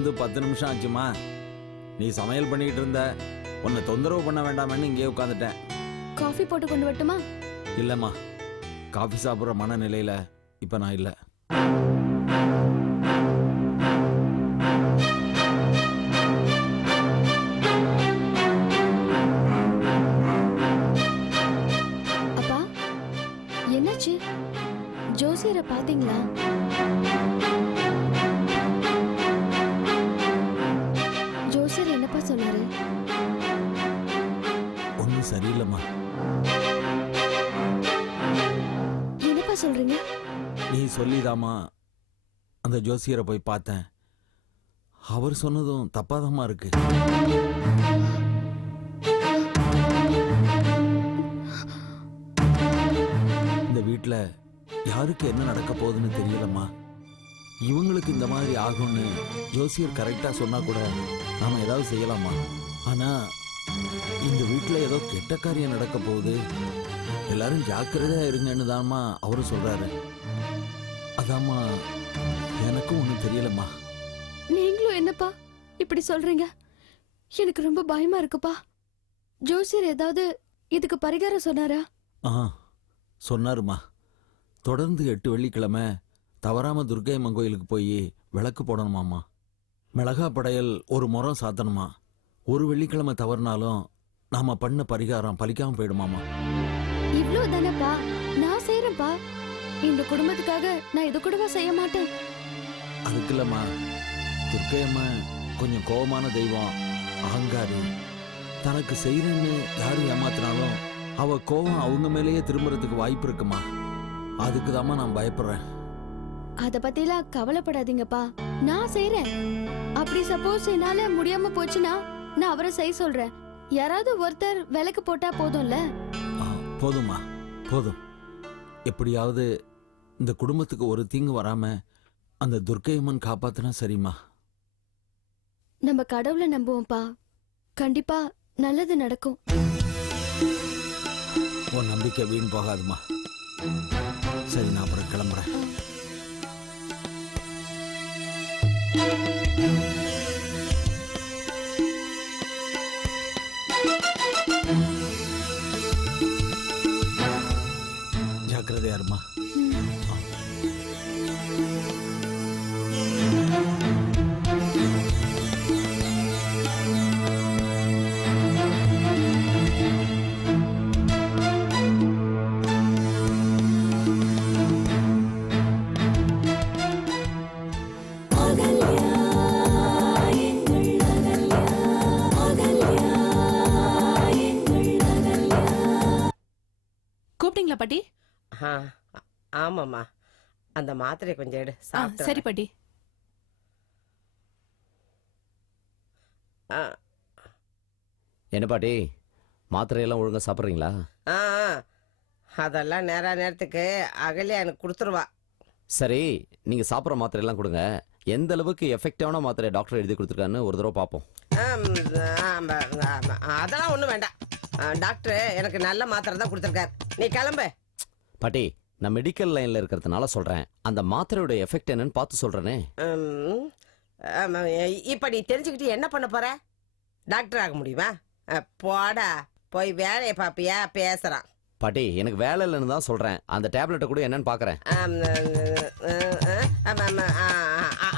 வந்து பத்து நிமிஷம் ஆச்சுமா? நீ சமையல் பண்ணிக்கிட்டு இருந்த. உன்னை தொந்தரவு பண்ண வேண்டாமேன்னு இங்கேயே உட்காந்துட்டேன் காஃபி போட்டு கொண்டு வரட்டுமா? இல்லைம்மா. காஃபி சாப்பிட்ற மனநிலையில் இப்போ நான் இல்லை. அப்பா என்னாச்சு? ஜோசியரை பாத்தீங்களா சொல்லிதாம்மா. அந்த ஜோசியரை போய் பார்த்தேன். அவர் சொன்னதும் தப்பாதமா இருக்கு. இந்த வீட்டில் யாருக்கு என்ன நடக்க போகுதுன்னு தெரியலம்மா. இவங்களுக்கு இந்த மாதிரி ஆகும்னு ஜோசியர் கரெக்டாக சொன்னா கூட நாம ஏதாவது செய்யலாமா? ஆனா இந்த வீட்டில் ஏதோ கெட்ட காரியம் நடக்க போகுது. எல்லாரும் ஜாக்கிரதையா இருங்கன்னு தான்மா அவரும் சொல்றாரு. அதாம்மா எனக்கும் ஒன்றும் தெரியலம்மா. நீங்களும் என்னப்பா இப்படி சொல்றீங்க? எனக்கு ரொம்ப பயமா இருக்குப்பா. ஜோசியர் ஏதாவது இதுக்கு பரிகாரம் சொன்னாரா? ஆ சொன்னாருமா தொடர்ந்து எட்டு வெள்ளிக்கிழமை தவறாம துர்க்கையம்மன் கோயிலுக்கு போய் விளக்கு போடணுமாம்மா. மிளகா படையல் ஒரு முறம் சாத்தணுமா? ஒரு வெள்ளிக்கிழமை தவறுனாலும் நாம பண்ண பரிகாரம் பலிக்காம போயிடுமாமா இவ்ளோ தானப்பா. நான் இந்த குடும்பத்துக்காக நான் இது கூடவா செய்ய மாட்டேன்? அதுக்குல்லம்மா துர்க்கையம்மா கொஞ்சம் கோபமான தெய்வம். அகங்காரி. தனக்கு செய்யறேன்னு யாரும் ஏமாத்தினாலும் அவ கோபம் அவங்க மேலேயே திரும்புறதுக்கு வாய்ப்பு இருக்குமா? அதுக்கு நான் பயப்படுறேன். அத பத்திலாம் கவலைப்படாதீங்கப்பா. நான் செய்யறேன் அப்படி சப்போஸ் என்னால முடியாம போச்சுன்னா நான் அவரை செய்ய சொல்றேன். யாராவது ஒருத்தர் விளக்கு போட்டா போதும்ல? போதும்மா. போதும். எப்படியாவது இந்த குடும்பத்துக்கு ஒரு தீங்கு வராம அந்த துர்க்கையம்மன் காப்பாத்தினா சரிம்மா. நம்ம கடவுளை நம்புவோம்ப்பா. கண்டிப்பா நல்லது நடக்கும். உன் நம்பிக்கை வீண் போகாதுமா சரி நான் அப்புறம் கிளம்புறேன். ஜாக்கிரதையா இருமா ஆமாம்மா. அந்த மாத்திரையை கொஞ்சம் எடு. ஆ, சாப்பிட்டு சரி பாட்டி. ஆ. என்ன பாட்டி? மாத்திரையெல்லாம் ஒழுங்கா சாப்பிட்றீங்களா? ஆ ஆ. அதெல்லாம் நேரா நேரத்துக்கு அகலியா எனக்கு கொடுத்துருவா. சரி நீங்க சாப்பிட்ற மாத்திரையெல்லாம் கொடுங்க. எந்த அளவுக்கு எஃபெக்டிவான மாத்திரை டாக்டர் எழுதி கொடுத்துருக்கான்னு ஒரு தடவை பார்ப்போம். ஆம், ஆமா, ஆமா. அதெல்லாம் ஒன்றும் வேண்டாம். ஆ, டாக்டர் எனக்கு நல்ல மாத்திரை தான் கொடுத்துருக்காரு. நீ கிளம்பு. பாட்டி நான் மெடிக்கல் லைன்ல இருக்கிறதுனால சொல்றேன். அந்த மாத்திரையோட எஃபெக்ட் என்னன்னு பார்த்து சொல்றேனே. இப்ப நீ தெரிஞ்சுக்கிட்டு என்ன பண்ண போற? டாக்டர் ஆக முடியுமா? போடா போய் வேலையை பாப்பியா? பேசுறான். பாட்டி எனக்கு வேலை இல்லைன்னு தான் சொல்றேன். அந்த டேப்லெட்டை கூட என்னன்னு பார்க்கறேன்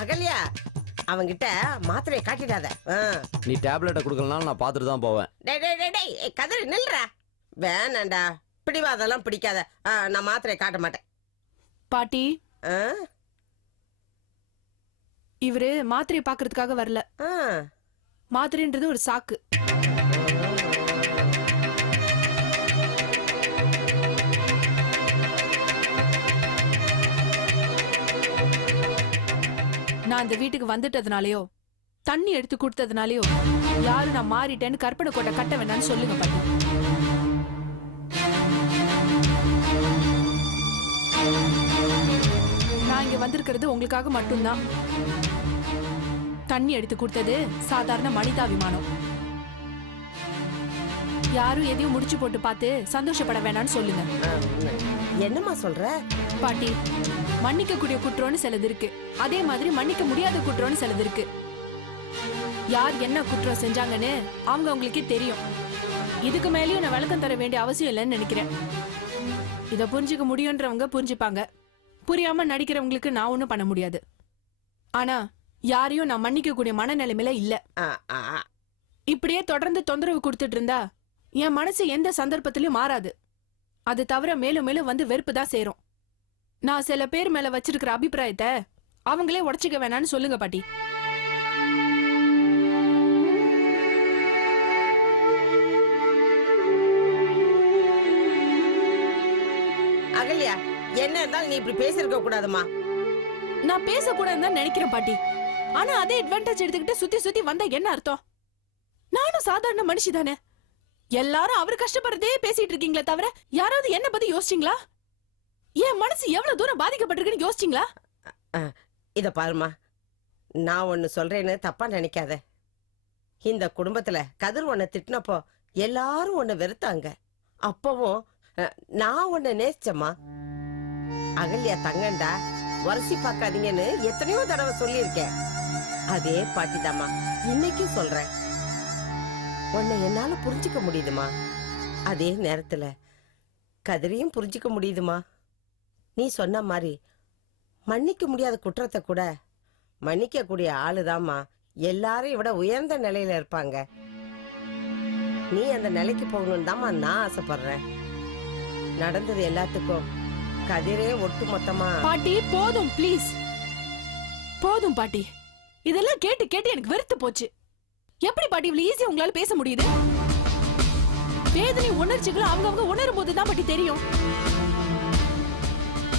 அகல்யா அவங்கிட்ட மாத்திரையை காட்டிடாத. நீ டேப்லெட்டை கொடுக்கலனாலும் நான் பார்த்துட்டு தான் போவேன். கதிரு நில்றா. வேணாண்டா. பிடிவாதெல்லாம் பிடிக்காத. நான் மாத்திரையை காட்ட மாட்டேன். பாட்டி? இவரு மாத்திரையை பாக்குறதுக்காக வரல. மாத்திரைன்றது ஒரு சாக்கு. நான் இந்த வீட்டுக்கு வந்துட்டதுனாலயோ தண்ணி எடுத்து கொடுத்ததுனாலயோ யாரும் நான் மாறிட்டேன்னு கற்பனை கோட்டை கட்ட வேணாம்னு சொல்லுங்க பாட்டி. நான் இங்க வந்திருக்கிறது உங்களுக்காக மட்டும்தான். தண்ணி எடுத்து கொடுத்தது சாதாரண மனிதா விமானம். யாரும் எதையும் முடிச்சு போட்டு பார்த்து சந்தோஷப்பட வேணாம்னு சொல்லுங்க. என்னம்மா சொல்ற? பாட்டி மன்னிக்க கூடிய குற்றம்னு சிலது இருக்கு. அதே மாதிரி மன்னிக்க முடியாத குற்றம்னு சிலது இருக்கு. யார் என்ன குற்றம் செஞ்சாங்கன்னு அவங்க அவங்களுக்கே தெரியும். இதுக்கு மேலேயும் நான் விளக்கம் தர வேண்டிய அவசியம் இல்லைன்னு நினைக்கிறேன். இத புரிஞ்சுக்க முடியுன்றவங்க புரிஞ்சுப்பாங்க. புரியாம நடிக்கிறவங்களுக்கு நான் ஒண்ணும் பண்ண முடியாது. ஆனா யாரையும் நான் மன்னிக்க கூடிய மனநிலைமையில இல்ல. இப்படியே தொடர்ந்து தொந்தரவு கொடுத்துட்டு இருந்தா என் மனசு எந்த சந்தர்ப்பத்திலயும் மாறாது. அது தவிர மேலும் மேலும் வந்து வெறுப்பு தான் சேரும். நான் சில பேர் மேல வச்சிருக்கிற அபிப்பிராயத்தை அவங்களே உடைச்சிக்க வேணாம்னு சொல்லுங்க பாட்டி. நீ இப்படி பேசியிருக்க கூடாதுமா. நான் பேசக்கூடாதுன்னு தான் நினைக்கிறேன் பாட்டி. ஆனா அதே அட்வான்டேஜ் எடுத்துக்கிட்டு சுத்தி சுத்தி வந்தா என்ன அர்த்தம்? நானும் சாதாரண மனுஷி தானே. எல்லாரும் அவர் கஷ்டப்படுறதே பேசிட்டு இருக்கீங்களே தவிர யாராவது என்ன பத்தி யோசிச்சீங்களா? என் மனசு எவ்வளவு தூரம் பாதிக்கப்பட்டிருக்குன்னு யோசிச்சீங்களா? இத பாருமா நான் ஒன்னு சொல்றேன்னு தப்பா நினைக்காத. இந்த குடும்பத்துல கதிர் உன்னை திட்டினப்போ எல்லாரும் உன்னை வெறுத்தாங்க. அப்பவும் நான் உன்னை நேசிச்சம்மா. அகல்யா தங்கண்டா வரசி பார்க்காதீங்கன்னு எத்தனையோ தடவை சொல்லியிருக்கேன். அதே பாட்டிதாம்மா இன்னைக்கும் சொல்றேன். உன்னை என்னால புரிஞ்சுக்க முடியுதுமா? அதே நேரத்துல கதிரையும் புரிஞ்சுக்க முடியுதுமா? நீ சொன்ன மாதிரி மன்னிக்க முடியாத குற்றத்தை கூட மன்னிக்கக்கூடிய ஆளுதாம்மா. எல்லாரையும் விட உயர்ந்த நிலையில இருப்பாங்க. நீ அந்த நிலைக்கு போகணும்னு தாம்மா நான் ஆசைப்படுறேன். நடந்தது எல்லாத்துக்கும் கதிரே ஒட்டு மொத்தமா பாட்டி போதும் ப்ளீஸ் போதும் பாட்டி. இதெல்லாம் கேட்டு கேட்டு எனக்கு வெறுத்து போச்சு. எப்படி பாட்டி இவ்வளவு ஈஸியா உங்களால பேச முடியுது? வேதனை உணர்ச்சிகள் அவங்கவங்க உணரும் போது தான் பாட்டி தெரியும்.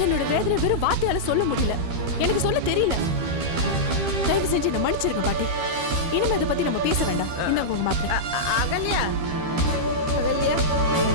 என்னோட வேதனை வெறும் வார்த்தையால சொல்ல முடியல. எனக்கு சொல்ல தெரியல. தயவு செஞ்சு என்ன மன்னிச்சிருங்க பாட்டி. இனிமே இதை பத்தி நம்ம பேச வேண்டாம். இன்னும் உங்க அ- அகல்யா. அகல்யா.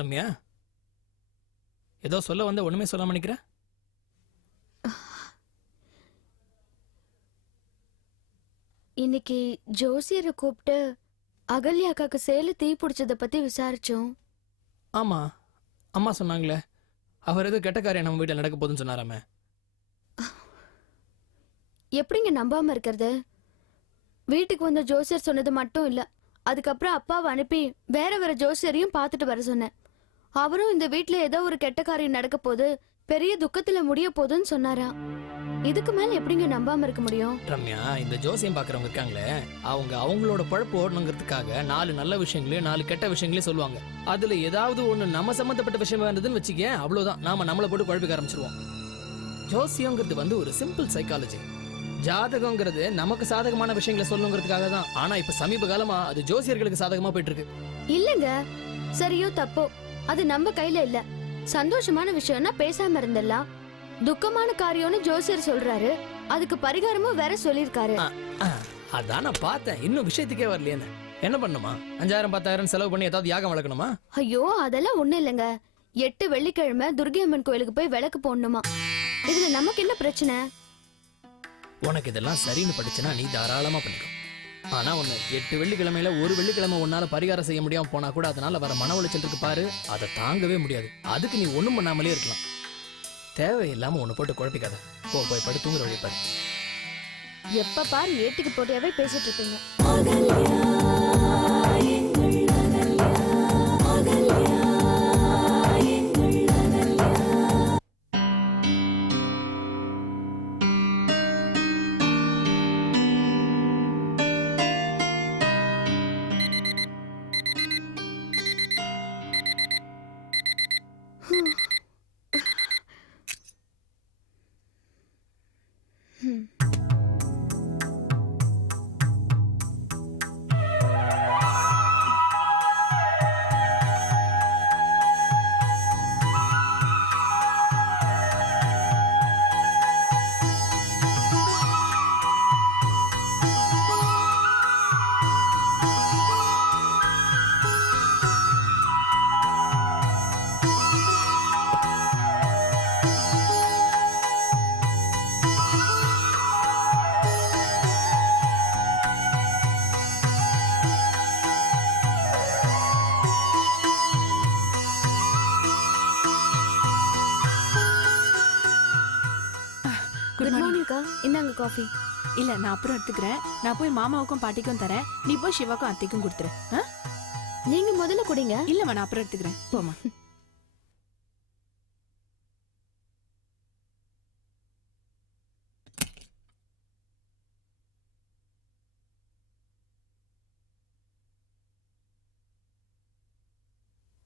ரம்யா? ஏதோ சொல்ல வந்த ஒண்ணுமே சொல்லாம நிக்கிற? இன்னைக்கு ஜோசியரை கூப்பிட்டு அகல்யா அக்காக்கு சேல தீ பிடிச்சத பத்தி விசாரிச்சோம். ஆமா அம்மா சொன்னாங்களே அவர் ஏதோ கெட்ட காரியம் நம்ம வீட்டில் நடக்க போகுதுன்னு சொன்னாராமே. எப்படிங்க நம்பாம இருக்கிறது? வீட்டுக்கு வந்த ஜோசியர் சொன்னது மட்டும் இல்ல அதுக்கப்புறம் அப்பாவை அனுப்பி வேற வேற ஜோசியரையும் பார்த்துட்டு வர சொன்னேன். அவரும் இந்த வீட்ல ஏதோ ஒரு கெட்ட காரியம் நடக்க போது பெரிய துக்கத்துல முடிய போகுதுன்னு சொன்னாராம் இதுக்கு மேல எப்படிங்க நம்பாம இருக்க முடியும்? ரம்யா இந்த ஜோசியம் பார்க்குறவங்க இருக்காங்களே அவங்க அவங்களோட பழப்பு ஓடணுங்கிறதுக்காக நாலு நல்ல விஷயங்களையும் நாலு கெட்ட விஷயங்களையும் சொல்லுவாங்க. அதுல ஏதாவது ஒண்ணு நம்ம சம்மந்தப்பட்ட விஷயமா இருந்ததுன்னு வச்சுக்க அவ்வளவுதான். நாம நம்மளை போட்டு குழப்பிக்க ஆரம்பிச்சிருவோம். ஜோசியங்கிறது வந்து ஒரு சிம்பிள் சைக்காலஜி ஜாதகங்கிறது நமக்கு சாதகமான விஷயங்களை சொல்லுங்கிறதுக்காக தான். ஆனா இப்ப சமீப காலமா அது ஜோசியர்களுக்கு சாதகமா போயிட்டு இருக்கு. இல்லங்க. சரியோ தப்போ? அது நம்ம கையில இல்ல. சந்தோஷமான விஷயம்னா பேசாம இருந்துடலாம். துக்கமான காரியம்னு ஜோசியர் சொல்றாரு. அதுக்கு பரிகாரமும் வேற சொல்லிருக்காரு அதான் நான் பார்த்தேன். இன்னும் விஷயத்துக்கே வரலையே என்ன பண்ணுமா அஞ்சாயிரம் பத்தாயிரம் செலவு பண்ணி ஏதாவது யாகம் வளர்க்கணுமா? ஐயோ அதெல்லாம் ஒண்ணும் இல்லைங்க. எட்டு வெள்ளிக்கிழமை துர்கை அம்மன் கோயிலுக்கு போய் விளக்கு போடணுமா? இதுல நமக்கு என்ன பிரச்சனை? உனக்கு இதெல்லாம் சரின்னு படிச்சுனா நீ தாராளமா பண்ணிக்கோ. ஆனா ஒண்ணு எட்டு வெள்ளிக்கிழமையில ஒரு வெள்ளிக்கிழமை உன்னால பரிகாரம் செய்ய முடியாம போனா கூட அதனால வர மன உளைச்சல் இருக்கு பாரு. அதை தாங்கவே முடியாது. அதுக்கு நீ ஒண்ணும் பண்ணாமலே இருக்கலாம். தேவையில்லாம ஒண்ணு போட்டு குழப்பிக்காத. போ போய் படு தூங்குற வழி பாரு. எப்ப பாரு ஏட்டுக்கு போட்டியாவே பேசிட்டு இருப்பீங்க. அக்கா இந்தாங்க காஃபி இல்ல நான் அப்புறம் எடுத்துக்கிறேன். நான் போய் மாமாவுக்கும் பாட்டிக்கும் தரேன். நீ போய் சிவாக்கும் அத்தைக்கும் கொடுத்துரு. ஆ? நீங்க முதல்ல குடிங்க. இல்லம்மா நான் அப்புறம் எடுத்துக்கிறேன். போமா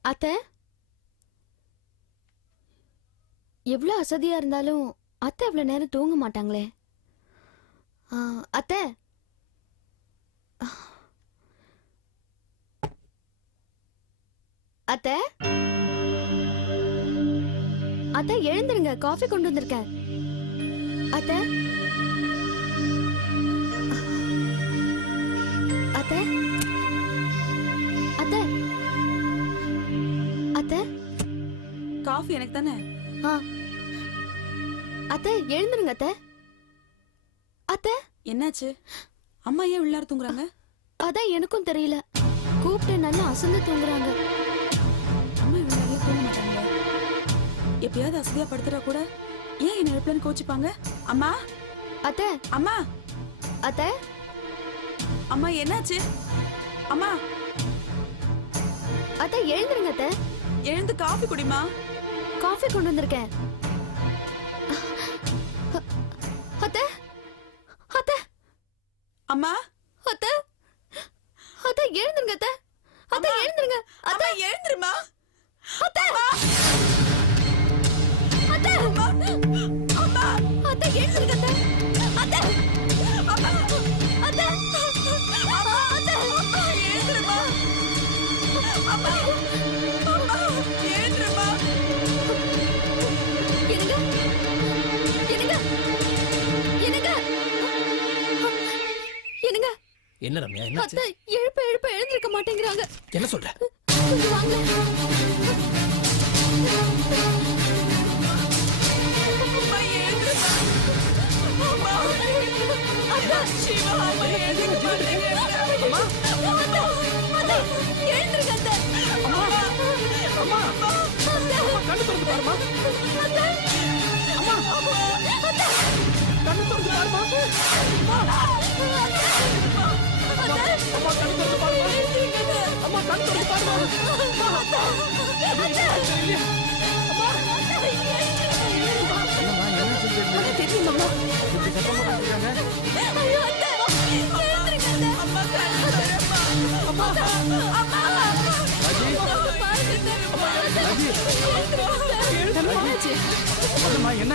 அத்தை? எவ்வளவு அசதியா இருந்தாலும் அத்தை இவ்வளவு நேரம் தூங்க மாட்டாங்களே. அத்தை. அத்தை? அத்தை எழுந்துருங்க. காஃபி கொண்டு வந்திருக்கேன். அத்தை? அத்தை? அத்தை? அத்தை? காஃபி எனக்கு தானே? ஆ. அத்தை எழுந்துருங்க அத்தை. அத்தை? என்னாச்சு? அம்மா ஏன் உள்ளார தூங்குறாங்க? அதான் எனக்கும் தெரியல. கூப்பிட்டு நல்லா அசந்து தூங்குறாங்க. அம்மா இவ்வளவு தூங்க மாட்டாங்க எப்பயாவது அசதியா படுத்துறா கூட ஏன் என்ன எழுப்பலன்னு கோச்சிப்பாங்க? அம்மா? அத்தை? அம்மா? அத்தை? அம்மா என்னாச்சு? அம்மா? அத்தை எழுந்துருங்க அத்தை. எழுந்து காஃபி குடிமா காஃபி கொண்டு வந்திருக்கேன். என்ன ரம்யா என்னாச்சு? அத்தை எழுப்ப எழுப்ப எழுந்திருக்க மாட்டேங்கிறாங்க. என்ன சொல்ற? கொஞ்சம் வாங்க அம்மா எழுந்துருமா அம்மா அம்மா சிவா அம்மா எழுந்துக்க மாட்டேங்க அத்தை, என்ன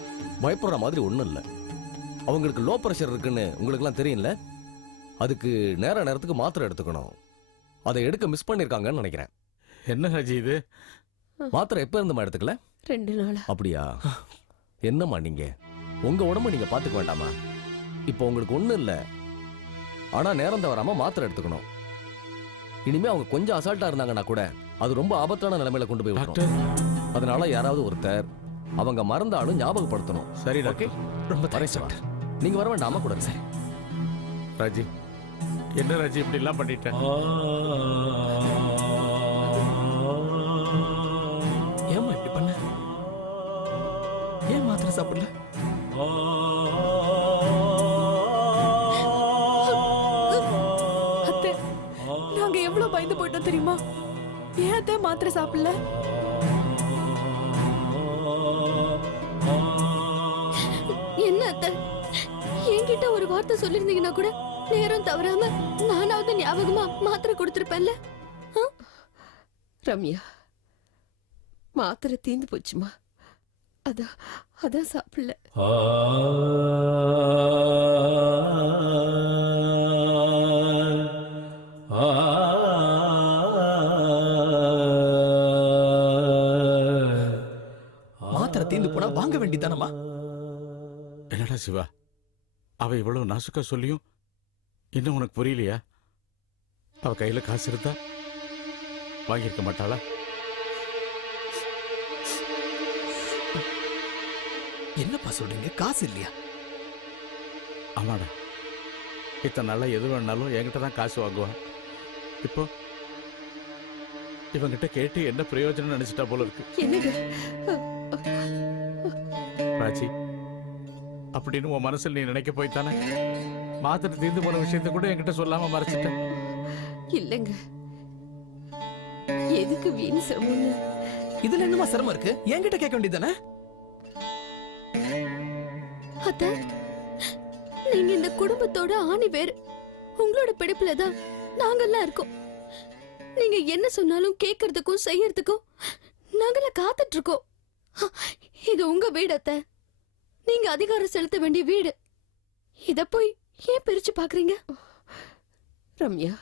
பயப்படுற மாதிரி ஒன்றும் இல்லை. அவங்களுக்கு லோ ப்ரெஷர் இருக்குன்னு உங்களுக்குலாம் தெரியும்ல? அதுக்கு நேர நேரத்துக்கு மாத்திரை எடுத்துக்கணும். அதை எடுக்க மிஸ் பண்ணியிருக்காங்கன்னு நினைக்கிறேன். என்ன ராஜி இது? மாத்திரை எப்போ இருந்துமா எடுத்துக்கல? ரெண்டு நாளா. அப்படியா? என்னம்மா நீங்க? உங்க உடம்ப நீங்க பாத்துக்க வேண்டாமா? இப்போ உங்களுக்கு ஒண்ணும் இல்ல. ஆனா நேரம் தவறாம மாத்திரை எடுத்துக்கணும். இனிமே அவங்க கொஞ்சம் அசால்ட்டா இருந்தாங்கன்னா கூட அது ரொம்ப ஆபத்தான நிலைமையில கொண்டு போய் விட்டுரும். அதனால யாராவது ஒருத்தர் அவங்க மறந்தாலும் ஞாபகப்படுத்தணும் சரி ஓகே டாக்டர் ரொம்ப வரேன். டாக்டர் நீங்க வர வேண்டாமா கூட சரி ராஜி என்ன ராஜி இப்படி எல்லாம் பண்ணிட்டேன் ஏம்மா இப்படி பண்ண ஏன் மாத்திரை சாப்பிடல நாங்க எவ்வளவு பயந்து போயிட்டோம் தெரியுமா ஏன் அத்தை மாத்திரை சாப்பிடல என்கிட்ட ஒரு வார்த்தை சொல்லிருந்தீங்கன்னா கூட நேரம் தவறாம நானாவது ஞாபகமா மாத்திரை கொடுத்திருப்பேன்ல. ரம்யா மாத்திரை தீந்து போச்சுமா? அதான் அதான் சாப்பிடல. மாத்திரை தீந்து போனா வாங்க வேண்டியதானமா என்னடா சிவா? அவ இவ்வளவு நாசுக்கா சொல்லியும் இன்னும் உனக்கு புரியலையா? அவ கையில காசு இருந்தா வாங்கியிருக்க மாட்டாளா? என்னப்பா சொல்றீங்க? காசு இல்லையா? ஆமாடா. இத்தனை நாளா எது வேணாலும் என்கிட்ட தான் காசு வாங்குவா. இப்போ இவங்கிட்ட கேட்டு என்ன பிரயோஜனம் நினைச்சிட்டா போல இருக்கு. ராஜி அப்படின்னு உன் மனசுல நீ நினைக்க போய்த்தானே? மாத்திரை தீர்ந்து போன விஷயத்த கூட என்கிட்ட சொல்லாம மறைச்சிட்ட இல்லைங்க. எதுக்கு வீண் சிரமம்னு? இதுல என்னமா சிரமம் இருக்கு? என்கிட்ட கேட்க வேண்டியதானே அத்தை நீங்க இந்த குடும்பத்தோட ஆணி வேறு. உங்களோட பிடிப்புல தான் நாங்கெல்லாம் இருக்கோம். நீங்க என்ன சொன்னாலும் கேட்கறதுக்கும் செய்யறதுக்கும் நாங்கெல்லாம் காத்துட்டு இருக்கோம். இது உங்க வீடு அத்தை. நீங்க அதிகாரம் செலுத்த வேண்டிய வீடு. இத போய் ஏன் பிரிச்சு பாக்குறீங்க? ரம்யா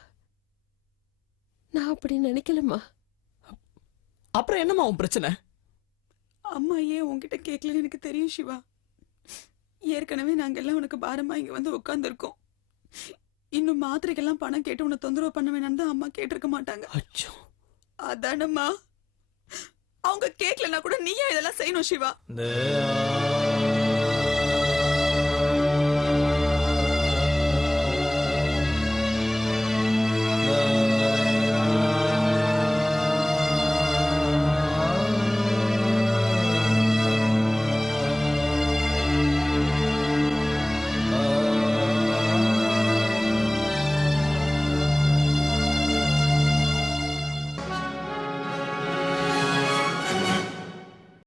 நான் அப்படி நினைக்கலம்மா. அப்புறம் என்னம்மா உன் பிரச்சனை? அம்மா ஏன் உன்கிட்ட கேட்கலன்னு எனக்கு தெரியும் சிவா. ஏற்கனவே நாங்க எல்லாம் உனக்கு பாரமா இங்க வந்து உட்காந்துருக்கோம் இன்னும் மாத்திரைக்கெல்லாம் பணம் கேட்டு உன்னை தொந்தரவு பண்ண வேணாம்னு தான் அம்மா கேட்டிருக்க மாட்டாங்க. அச்சோ. அதானம்மா. அவங்க கேட்கலன்னா கூட நீயே இதெல்லாம் செய்யணும் சிவா?